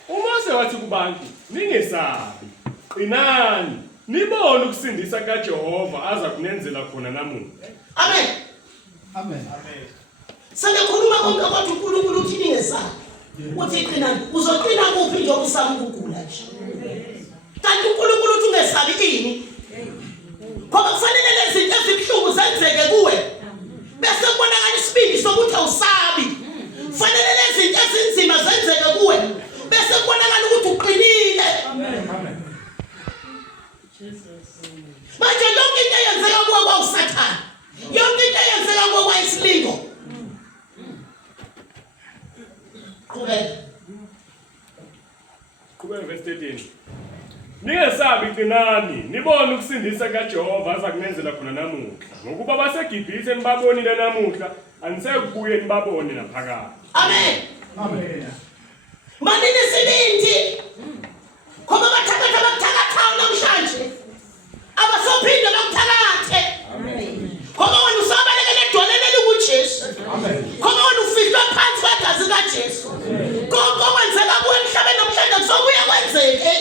uMose wathi kubantu ningesabi qinani nibone ukusindisa kaJehova aza kunenzela khona namuhla amen amen Sangekhuluma konke kodwa uNkulunkulu uthi ningesabi uthi qinani uzoqina kuphi nje ukusaba ukugula nje kanti uNkulunkulu uthi ungesabi ini ngoba kufanele lezi zinto ezibhlungu zenzeke kuwe bese kubonakala isibindi sokuthi awusabi kufanele lezi zinto ezinzima zenzeke kuwe bese kubonakala ukuthi uqinile amen manje yonke into eyenzeka kuwe kwawusathana yonke into eyenzeka kuwe kwayisilingo Qhubeka verse 13 Ningesabi qinani nibone ukusindisa kaJehova aza kunenzela khona namuhla ngokuba abaseGibhithe nibabonile namuhla anisekubuye nibabone naphakade amen amen manini sibindi ngoba bathakatha namhlanje abasophinde bakuthakathe amen ngoba wena usabalekele edoleleni kuJesu amen ngoba wena ufihlwa phansi kwegazi kaJesu konke okwenzeka kuwe emhlabeni namhlanje kusobuya kwenzeke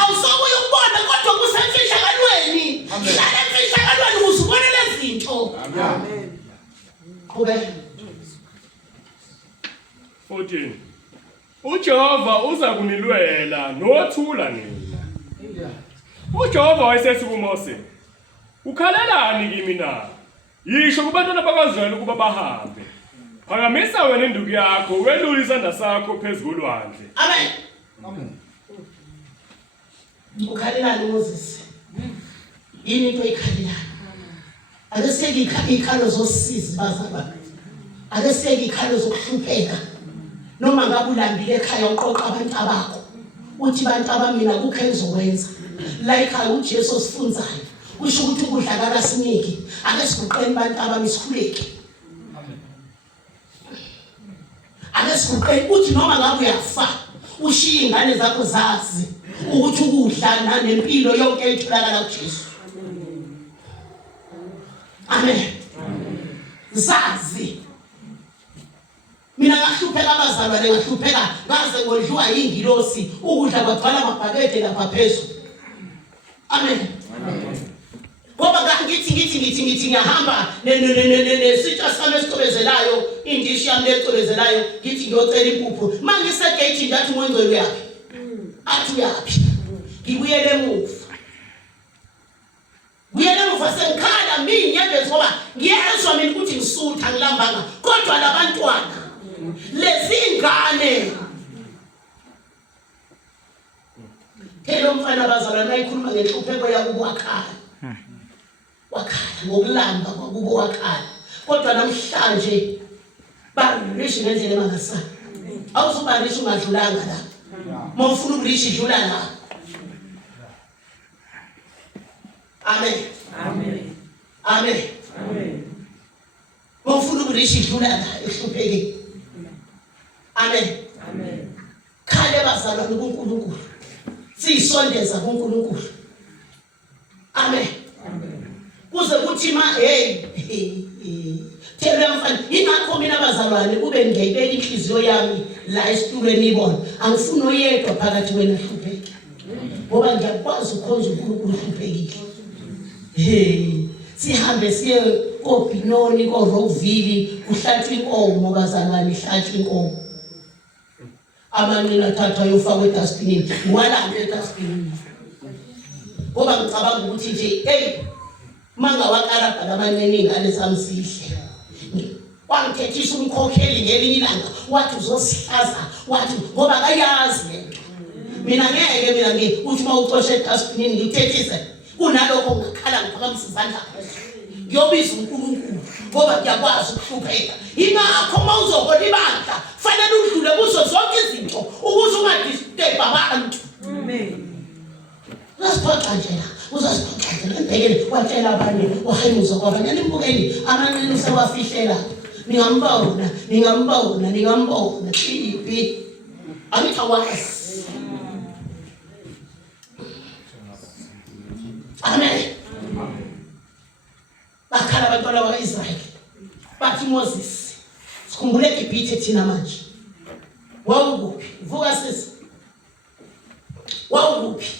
awusobuya ukubona kodwa kusemfihlakalweni hlala emfihlakalweni uzibone lezi zinto amen qhubeka 14 uJehova uza kunilwela nothula nina uJehova wayesethi kuMose ukhalalani kimi na yisho kubantwana bakwaZisrayeli ukuba bahambe phakamisa wena induku yakho welule isandla sakho phezulu kolwandle amen amen ukhalelani Moses yini into ikhalelana ake seke ikhalo zosisiza bazalwane ake seke ikhalo zokuhlupheka noma ngabe ulambile ekhaya uqoqa abantu abakho uthi bantu abamina kukho engizokwenza la ekhaya uJesu sifunzayo usho ukuthi ukudla akasiniki ake siguqeni bantu abami sikhuleke amen ake siguqeni uthi noma ngabe uyafa ushiye ingane zakho zazi ukuthi ukudla nempilo yonke etholakala kuJesu amen zazi Mina ngahlupheka abazalwane ngahlupheka ngaze ngodliwa yingilosi ukudla kwagcwala amabhakede lapha phezulu. Amen. Ngoba ngithi ngiyahamba nesitsha sami esicobezelayo, indishi yami lecobezelayo, ngithi ngiyocela impuphu. Mangisegate ngathi uMongcwele uyaphi? Athi uyaphi? Ngibuyele emuva. Sengikhala mina nyembezi ngoba ngiyezwa mina ukuthi ngisutha ngilambanga, kodwa labantwana lezi ingane phela umfana abazalwane mayikhuluma ngenhlupheko yakubo wakhala ngokulamba kwakubo wakhala, kodwa namhlanje barishi ngendlela emangasana. Awuzubarishi ungadlulanga la, mawufuna ukurishi dlula la. Amen. Amen. Amen. Amen. Mawufuna ukurishi dlula la ehluphekeni. Amen. Amen. Khale bazalwane kuNkulunkulu, siyisondeza kuNkulunkulu. Amen. Kuze kuthi thela mfana, ingakho mina abazalwane kube ngiyibeka inhliziyo yami la esitulweni ibona. Angifuni oyedwa phakathi kwena hlupheke. Ngoba ngiyakwazi ukhonza uNkulunkulu hluphekile. Sihambe siye koBinoni koRoville kuhlatshwa inkomo bazalwane, ihlatshwa inkomo. Amanina athathwa yofakwa edustbinini, walanda edustbinini. Ngoba ngicabanga ukuthi nje manga wakarabha lamanene ingane sami sihle. Wangithethisa umkhokheli ngelinye ilanga wathi uzosihlaza, wathi ngoba akayazi lento. Mina ngeke uthi mawucoshe edustbinini ngithethise kunalokho ngakhala ngiphakamisa izandla phezulu. Ngiyobiza uNkulunkulu ngoba ngiyakwazi ukuhlupheka. Ingakho mawuzohola ibandla fanele udlule kuzo zonke izinto ukuze ungadisturb abantu. Amen. Uzasiphoxa nje ngibhekele watshela abanye wahayimuza kwabanye nimbukeni amanene usewafihlela. Ningambona ipi angithawazi. Amen. Bakhala abantwana bakwa-Israyeli bathi Moses, sikhumbule eGibhithe thina manje. Wawukuphi? Vuka sisi. Wawukuphi?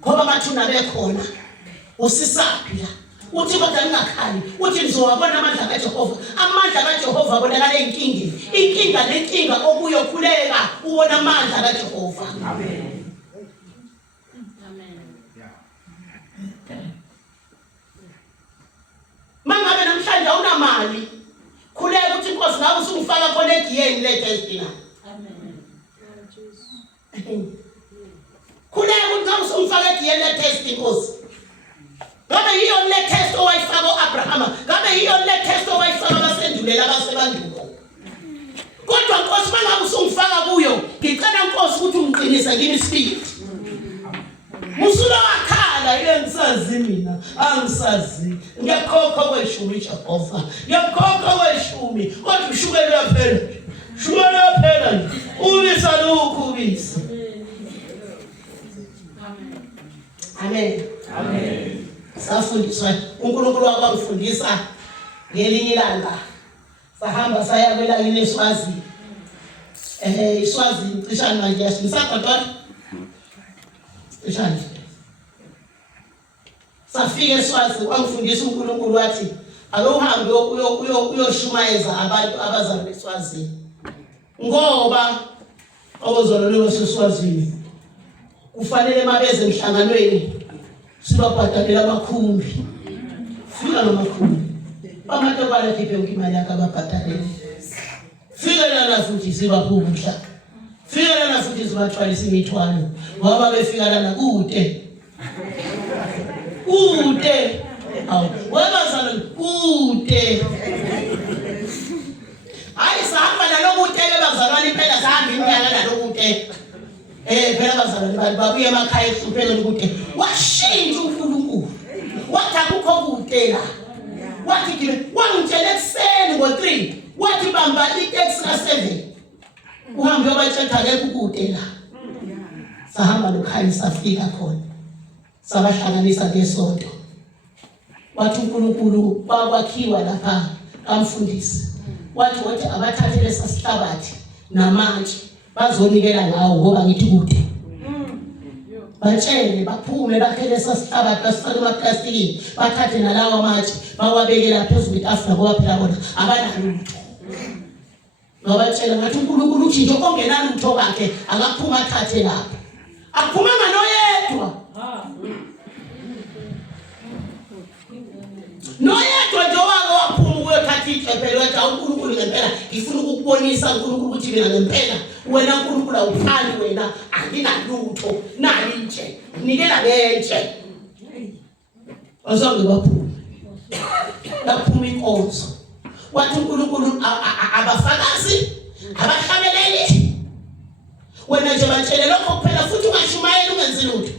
Ngoba bathuna bekhona. Usisaphi la? Uthi kodwa ningakhali. Uthi nizowabona amandla kaJehova. Amandla kaJehova abonakala enkingeni. Inkinga nenkinga okuyokhuleka ubona amandla kaJehova. Amen. Mangabe namhlanje awunamali, khuleka ukuthi inkosi ngabe usungifaka khona ediyeni ledestina. Amen. Khuleka ukuthi ngabe usungifaka ediyeni letest inkosi. Ngabe yiyo le test owayifaka uAbrahama, ngabe yiyo le test owayifaka abasendulela abasebandulo. Kodwa inkosi mangabe usungifaka kuyo, ngicela inkosi ukuthi ungiqinise kimi isibindi. Musula wakhala ile ngisazi mina, angisazi. Ngiyakhokha kweshumi Jehova. Ngiyakhokha kweshumi. Kodwa ushukela yaphela. Shukela yaphela. Ubisa lokhu ubisa. Amen. Amen. Safundiswa uNkulunkulu wakwangifundisa ngelinye ilanga. Sahamba saya kwelangeni eSwazi. iSwazi cisha manje yasisakodwa. Cisha. Safika eSwazi wangifundisa uNkulunkulu wathi ake uhambe uyoshumayeza abantu abazalwa eSwazini. Ngoba abazalwa eSwazini kufanele mabeze emhlanganweni sibabhadalela amakhumbi. Fika namakhumbi. Abantu abakhiphe imali yakhe ababhadalele. Fika lana futhi sibabhubhla. Fika lana futhi sibathwalisa imithwalo. Ngoba befika lana kude. Awu, webazalwane kude. Hayi sahamba nalokude bezalwane phela sahamba iminyaka nalokude. Phela bazalwane babuye emakhaya ehluphekela ukuthi washintsha uNkulunkulu. Wathi akukho kude la. Wathi kimi wangitshela ekseni ngo3, wathi bamba itaxi la7. Uhambe uyobatshela akekho kude la. Sahamba lokhaya safika khona. Sabahlanganisa ngesonto. Wathi uNkulunkulu bakwakhiwa lapha kamfundisi. wathi abathathe lesasihlabathi namatshe bazonikela ngawo ngoba ngithi kude batshele baphume bakhe lesasihlabathi basifake emaplastikini bathathe nalawo amatshe bawabekela phezulu kwetafula ngoba phela bona abanalutho ngabatshela ngathi uNkulunkulu uthi nje ongenalutho kakhe akaphuma athathe lapha akuphumanga noyedwa noyedwa nje wake waphuma ukuyothatha iJebheli wathi uNkulunkulu ngempela ngifuna ukukubonisa uNkulunkulu ukuthi mina ngempela wena uNkulunkulu awuphani wena anginalutho nali nje nikela ngenje azange baphuma laphuma inkonzo wathi uNkulunkulu abafakazi abahlabeleli wena nje batshele lokho kuphela futhi ungashumayeli ungenzi lutho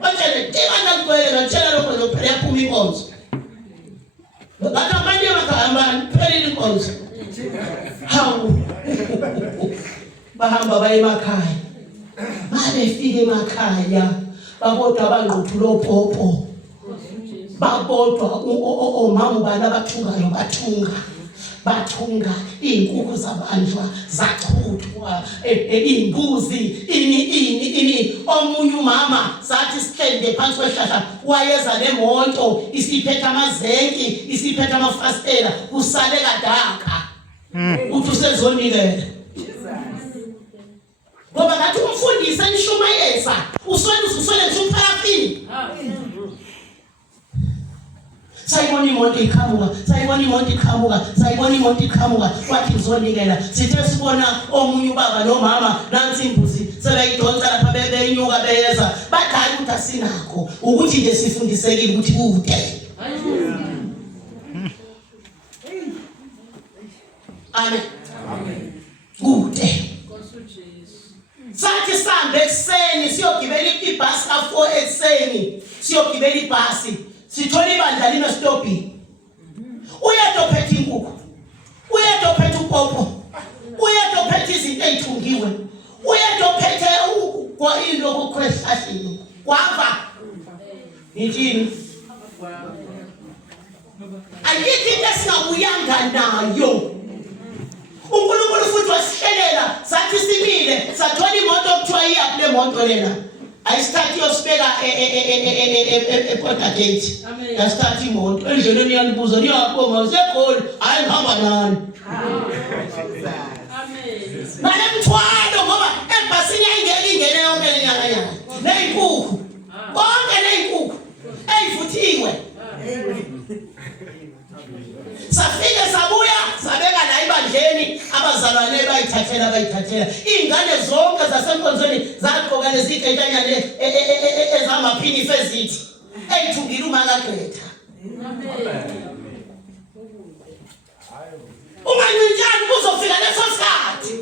batshele ibandla ligcwele batshela lokho nje kuphela yaphuma inkonzo bathi abanye bakahamba phelile inkonzo hawu bahamba baye emakhaya babefika emakhaya babodwa abangquthulo popo babodwa omama bana bathungayo bathunga inkukhu zabanjwa zachuthwa imbuzi ini omunye umama sathi sihlende phansi kwehlahla wayeza nemonto isiphethe amazenki isiphethe amafastela kusale kadaka uthi usezonikela ngoba ngathi umfundisi enishumayeza usole ngisupharafini sayibona imoto iqhamuka wathi ngizonikela sithe sibona omunye ubaba nomama nansi imbuzi sebeyidonsa lapha beyinyuka beyeza badala ukuthi asinakho ukuthi nje sifundisekile ukuthi kude amen kude sathi sambe ekseni siyogibela ibhasi ka4 ekseni siyogibela ibhasi sithola ibandla lino stopini uyadophethe inkukhu uyadophethe upopo uyadophethe izinto ezithungiwe uyadophethe kwa into kokwehlahleni kwava yini ayikho into esingabuyanga nayo uNkulunkulu futhi wasihlelela sathi simile sathola imoto okuthiwa iyaphi le moto lena ayisthathi yosibeka ePort Gate yasthathi imoto endleleni yanibuza niyabonga usegoli hayi ngihamba nani amen mthwalo ngoba ebhasini ayingeke ingene yonke lenyanga neyinkukhu bonke neyinkukhu eyivuthiwe safike sabuya sabeka la ibandleni abazalwane bayithathela ingane zonke zasenkonzweni zaqoka leziketanyane ezamaphini fezithi eyithungile uMakaGreta ungancinjani kuzofika leso sikhathi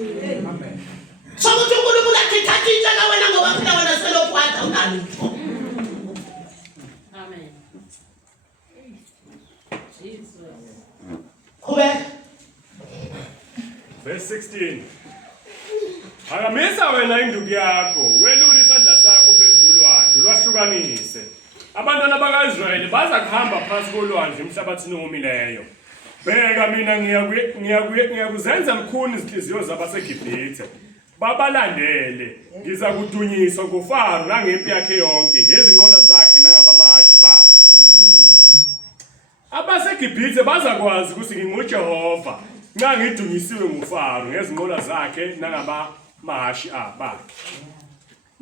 sokuthi uNkulunkulu athi thatha intshana wena ngoba phela wena selophatha unalutho amen Verse 16. Akamisa wena induku yakho, welule isandla sakho phezu kolwandle, lwahlukanise. Abantwana bakaIsrayeli baza kuhamba phansi kolwandle emhlabathini owomileyo. Bheka mina ngiyakuzenza mkhuni izinhliziyo zabaseGibhithe. Babalandele, ngiza kudunyiswa nguFaro nangempi yakhe yonke, ngezinqola zakhe nangabamahashi bakhe. AbaseGibhithe bazakwazi ukuthi nginguJehova nxa ngidunyisiwe nguFaro ngezinqola zakhe nangabamahashi bakhe.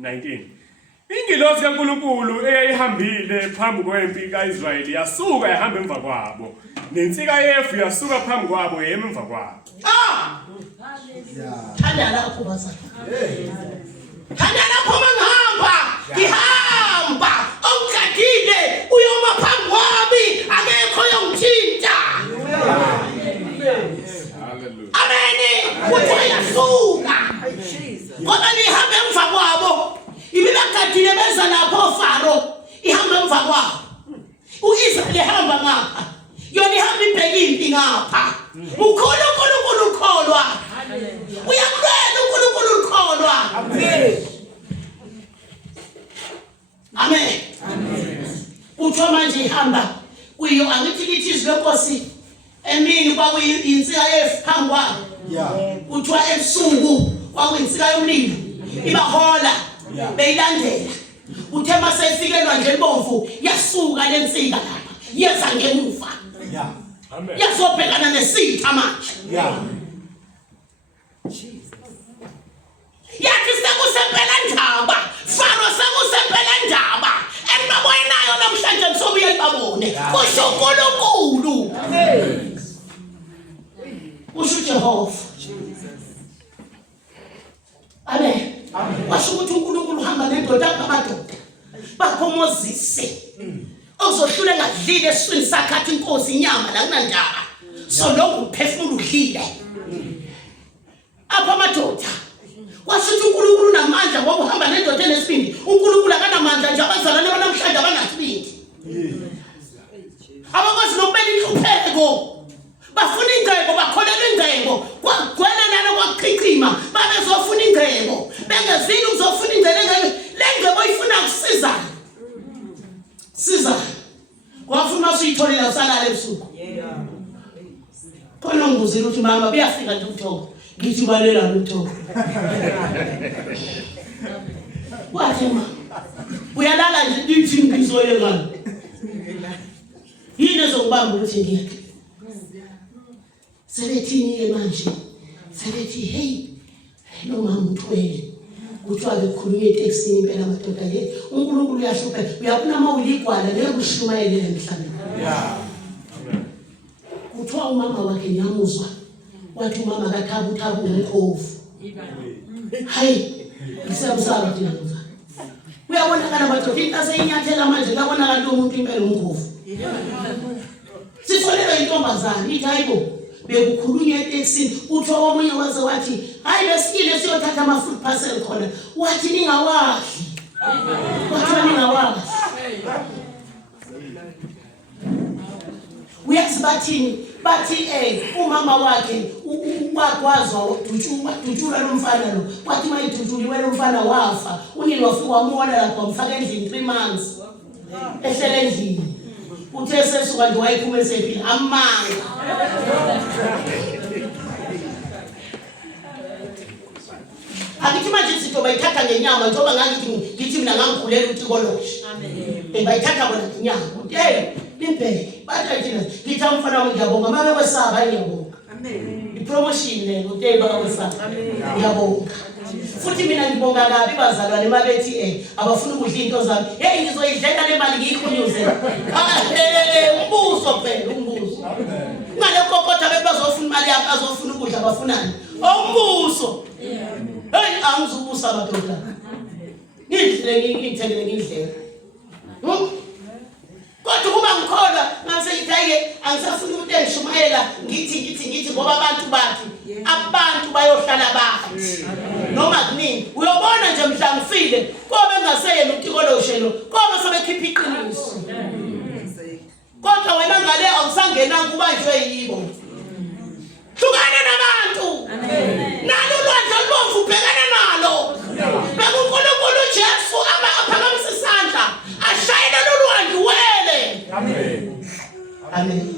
19. Ingilosi kaNkulunkulu eyayihambile phambi kwempi kaIsrayeli yasuka yahamba emva kwabo. Nensika yefu yasuka phambi kwabo yema emva kwabo. Thanda lapho bazali. Thanda lapho mangihamba, ngihamba ongadile uyoma phambi kwami akekho yongithinta. Amen. Uthi yasuka. Ngoba nihamba emva kwabo. Ibibagadile beza lapho Faro ihamba emva kwabo. uIsrael ehamba ngapha yona ihamba ibheka impi ngapha. uNkulunkulu ukholwa. Uyamlwela uNkulunkulu ukholwa. Amen. Amen. Utho manje ihamba kuyo angithi lithi izwe Nkosi emini kwakuyinsika yesiphambi kwabo kuthiwa ebusuku kwakuyinsika yomlilo ibahola beyilandela uthe maseyifikelwa nje libomvu yasuka lensika lapha yeza ngemuva Amen. yazobhekana nesitha manje yathi sekusempela ndaba Faro sekusempela ndaba engibabonayo namhlanje msobuye libabone kusho uNkulunkulu kusho uJehova amen washo ukuthi uNkulunkulu uhamba nendoda kaBadoda bakhomozise ozohlule ngadlile eswini sakhathi inkosi inyama la kunandaba so lokhu uphefumula udlile apha madoda washo uNkulunkulu namandla ngoba uhamba nendoda enesibindi uNkulunkulu akanamandla nje abazalwane banamhlanje abanasibindi abakwazi nokubeka inhlupheko bafuna ingcebo bakholela ingcebo kwagwelelana kwaqhiqima babezofuna ingcebo bengezini uzofuna ingcebo lengcebo ifuna kusiza kwafuna usuyitholela usalala ebusuku khona ngibuzile ukuthi mama buyafika nje uThoko ngithi balelana uThoko wathi mama uyalala nje lithi ngizoyele ngani yini ezokubamba ukuthi ngiyeke sebethini manje sebethi hey lo mama uthwele kuthiwa bekhulunywe eTexini impela madoda ye uNkulunkulu uyahlupha uyabona mawuligwala ngeke ushumayele emhlabeni kuthiwa umama wakhe nyamuzwa wathi umama kathabuthabu umkhovu hayi ngisabusaba thina mza uyabonakala madoda intase inyathela manje uyabonakala lo muntu impela umkhovu sifolelwe intombazana ithi hayibo bekukhulunywe eTexini kuthiwa omunye waze wathi hayi besikile siyothatha ama-food parcel khona wathi ningawadli uyazi bathi umama wakhe wakwazwa udutshulwa lo mfana lo wathi mayidutshuliwe lo mfana wafa unini wafika wamona lapho wamfaka endlini 3 months ehlele endlini uthe sesuka nje wayiphuma sephila amanga akithi manje izinto bayithatha ngenyama njengoba ngithi mina ngangikhulela uTikoloshe amen bayithatha bona ngenyama libheke bathi thina ngithi umfana wami ngiyabonga mabe kwesaba ngiyabonga amen ipromotion le ngoteba kwesaba amen ngiyabonga futhi mina ngibonga kabi bazalwane mabethi abafuna ukudla into zami hey ngizoyidlela le mali ngiyikhunyuze umbuso phela umbuso ngale kokotha bezofuna imali yabo bazofuna ukudla bafunani umbuso hey angizubusa madoda ngidlile ngithengele ngidlela kodwa kuba ngikholwa ngaseyithayike angisafuni ukuthi engishumayela ngithi ngoba abantu bayohlala bathi noma kunini uyobona nje mhla ngifile kobe ngaseyena uTikoloshe lo kobe sobekhipha iqiniso kodwa wena ngale awusangenanga kubanjwe yibo hlukana nabantu nalo lwandle olubomvu ubhekana nalo bekuNkulunkulu uJesu aphakamise isandla ashayela lo lwandle wele amen